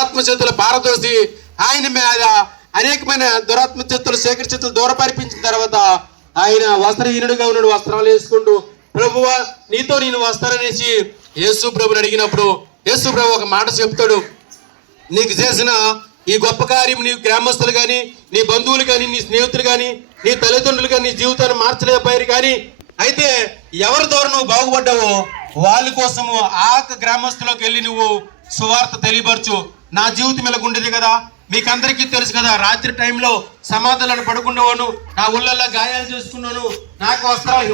దురాత్మ చేతులు పారదోసి ఆయన మీద అనేకమైన దురాత్మ చేతులు శేఖర్ చేతులు దూరపరిపించిన తర్వాత ఆయన వస్త్రహీనుడిగా ఉన్నాడు. వస్త్రాలు వేసుకుంటూ ప్రభువా నీతో నేను వస్తాననేసి యేసు ప్రభుని అడిగినప్పుడు యేసు ప్రభు ఒక మాట చెప్తాడు, నీకు చేసిన ఈ గొప్ప కార్యం నీ గ్రామస్తులు కానీ, నీ బంధువులు కానీ, నీ స్నేహితులు కానీ, నీ తల్లిదండ్రులు కానీ నీ జీవితాన్ని మార్చలేకపోయారు. కానీ అయితే ఎవరి ద్వారా నువ్వు బాగుపడ్డావో వాళ్ళ కోసము ఆ గ్రామస్తులోకి వెళ్ళి నువ్వు సువార్త తెలియపరచు. నా జీవితం ఇలాగుండేది కదా, మీకు అందరికీ తెలుసు కదా, రాత్రి టైంలో సమాధులను పడుకునేవాడు, నా ఊళ్ళల్లో గాయాలు చేసుకున్నాను, నాకు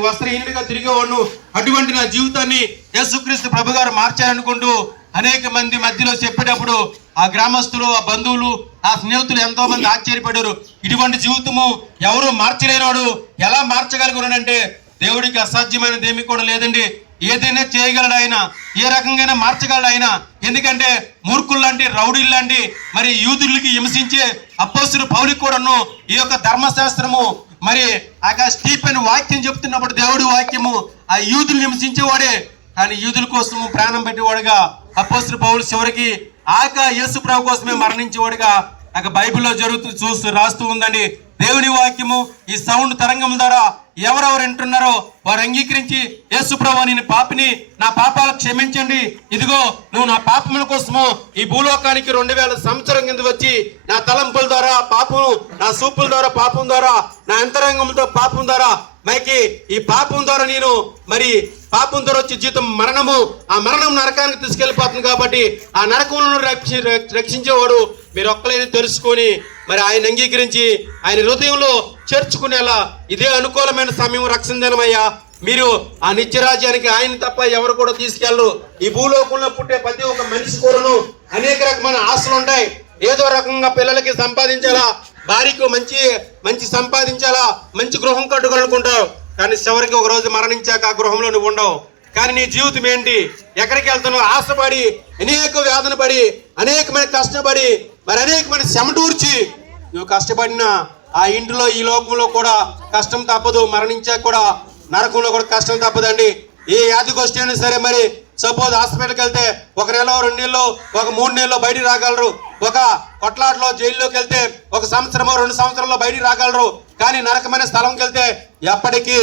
వస్త్రహీనుడిగా తిరిగేవాడు. అటువంటి నా జీవితాన్ని యేసుక్రీస్తు ప్రభు గారు మార్చారనుకుంటూ అనేక మంది మధ్యలో చెప్పేటప్పుడు ఆ గ్రామస్తులు, ఆ బంధువులు, ఆ స్నేహితులు ఎంతో మంది ఆశ్చర్యపడారు. ఇటువంటి జీవితము ఎవరు మార్చలేనివాడు ఎలా మార్చగలుగుతాడంటే దేవుడికి అసాధ్యమైనది ఏమీ కూడా లేదండి. ఏదైనా చేయగలడు ఆయన, ఏ రకంగా మార్చగలడు ఆయన. ఎందుకంటే మూర్ఖులు లాంటి, రౌడీలు లాంటి, మరి యూదులకి హింసించే అపోస్తలుడు పౌలుకి కూడాను ఈ యొక్క ధర్మశాస్త్రము మరి ఆ స్టీఫెన్ వాక్యం చెప్తున్నప్పుడు దేవుడి వాక్యము ఆ యూదులు హింసించేవాడే. కానీ యూదుల కోసము ప్రాణం పెట్టేవాడుగా అపోస్తలుడు పౌలు చివరికి యేసు ప్రభు కోసమే మరణించేవాడుగా బైబిల్లో రాస్తూ ఉందండి. దేవుని వాక్యము ఈ సౌండ్ తరంగం ద్వారా ఎవరెవరు వింటున్నారో వారు అంగీకరించి యేసు ప్రభువా నేను పాపిని, నా పాపాలు క్షమించండి, ఇదిగో నువ్వు నా పాపముల కోసము ఈ భూలోకానికి 2000 సంవత్సరం కింద వచ్చి నా తలంపుల ద్వారా పాపము, నా సూపుల ద్వారా పాపం ద్వారా, నా అంతరంగంతో పాపం ద్వారా మైకి ఈ పాపం ద్వారా నేను మరి పాపం ద్వారా వచ్చే జీతం మరణము, ఆ మరణం నరకానికి తీసుకెళ్లిపోతుంది. కాబట్టి ఆ నరకములను రక్షించేవాడు మీరు ఒక్కలైనా తెలుసుకొని మరి ఆయన అంగీకరించి ఆయన హృదయంలో చేర్చుకునేలా ఇదే అనుకూలమైన సమయం. రక్షణ దినమయ్యా, మీరు ఆ నిత్యరాజ్యానికి ఆయన తప్ప ఎవరు కూడా తీసుకెళ్ళరు. ఈ భూలోకంలో పుట్టే ప్రతి ఒక్క మనిషి కూడాను అనేక రకమైన ఆశలు ఉంటాయి. ఏదో రకంగా పిల్లలకి సంపాదించాలా, భార్యకు మంచి సంపాదించాలా, మంచి గృహం కట్టుకోవాలనుకుంటావు. కానీ చివరికి ఒక రోజు మరణించాక ఆ గృహంలో నువ్వు ఉండవు. కానీ నీ జీవితం ఏంటి, ఎక్కడికి వెళ్తున్నావు? ఆశపడి, అనేక వేదన పడి, అనేకమైన కష్టపడి, మరి అనేకమైన చెమటూర్చి నువ్వు కష్టపడిన ఆ ఇంటిలో ఈ లోకంలో కూడా కష్టం తప్పదు. మరణించాక కూడా నరకంలో కూడా కష్టం తప్పదండి. ఏ వ్యాధికి వస్తేనే సరే, మరి సపోజ్ హాస్పిటల్కి వెళ్తే 1 నెల, 2 నెలలు, 3 నెలలు బయటికి రాగలరు. ఒక కొట్లాట్లో జైల్లోకి వెళ్తే 1 సంవత్సరమో 2 సంవత్సరాల్లో బయటికి రాగలరు. కానీ నరకమైన స్థలంకి వెళ్తే ఎప్పటికీ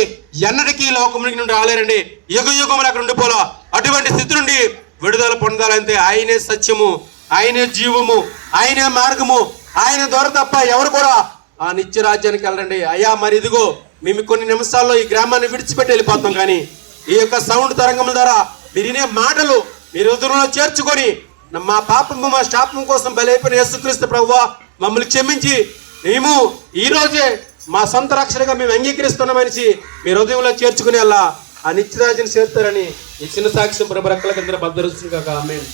ఎన్నటికీ లోకం నుండి రాలేరండి. యుగములు అక్కడ ఉండిపోలా. అటువంటి స్థితి నుండి విడుదల పొందాలంటే ఆయనే సత్యము, ఆయనే జీవము, ఆయనే మార్గము, ఆయన ద్వారా తప్ప ఎవరు కూడా ఆ నిత్య రాజ్యానికి వెళ్ళండి. అయ్యా మరి ఇదిగో మేము కొన్ని నిమిషాల్లో ఈ గ్రామాన్ని విడిచిపెట్టి వెళ్ళిపోతాం. కానీ ఈ యొక్క సౌండ్ తరంగముల ద్వారా మీరు వినే మాటలు మీరు హృదయంలో చేర్చుకొని మా పాపము, మా శాపం కోసం బలైపోయిన యేసుక్రీస్తు ప్రభువా మమ్మల్ని క్షమించి మేము ఈ రోజే మా సొంత రక్షణగా మేము అంగీకరిస్తున్న మనిషి మీ హృదయంలో చేర్చుకుని అలా ఆ నిత్యరాజ్యం చేస్తారని ఈ చిన్న సాక్ష్యం ప్రభు రెక్కల కింద భద్రస్తుంది కాక. ఆమేన్.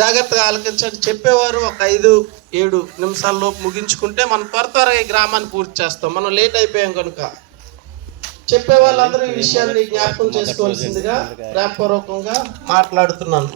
జాగ్రత్తగా ఆలకించండి. చెప్పేవారు ఒక 5-7 నిమిషాల్లోపు ముగించుకుంటే మనం త్వరగా ఈ గ్రామాన్ని పూర్తి చేస్తాం. మనం లేట్ అయిపోయాం కనుక చెప్పే వాళ్ళందరూ ఈ విషయాన్ని జ్ఞాపకం చేసుకోవాల్సిందిగా ప్రేమపూర్వకంగా మాట్లాడుతున్నాను.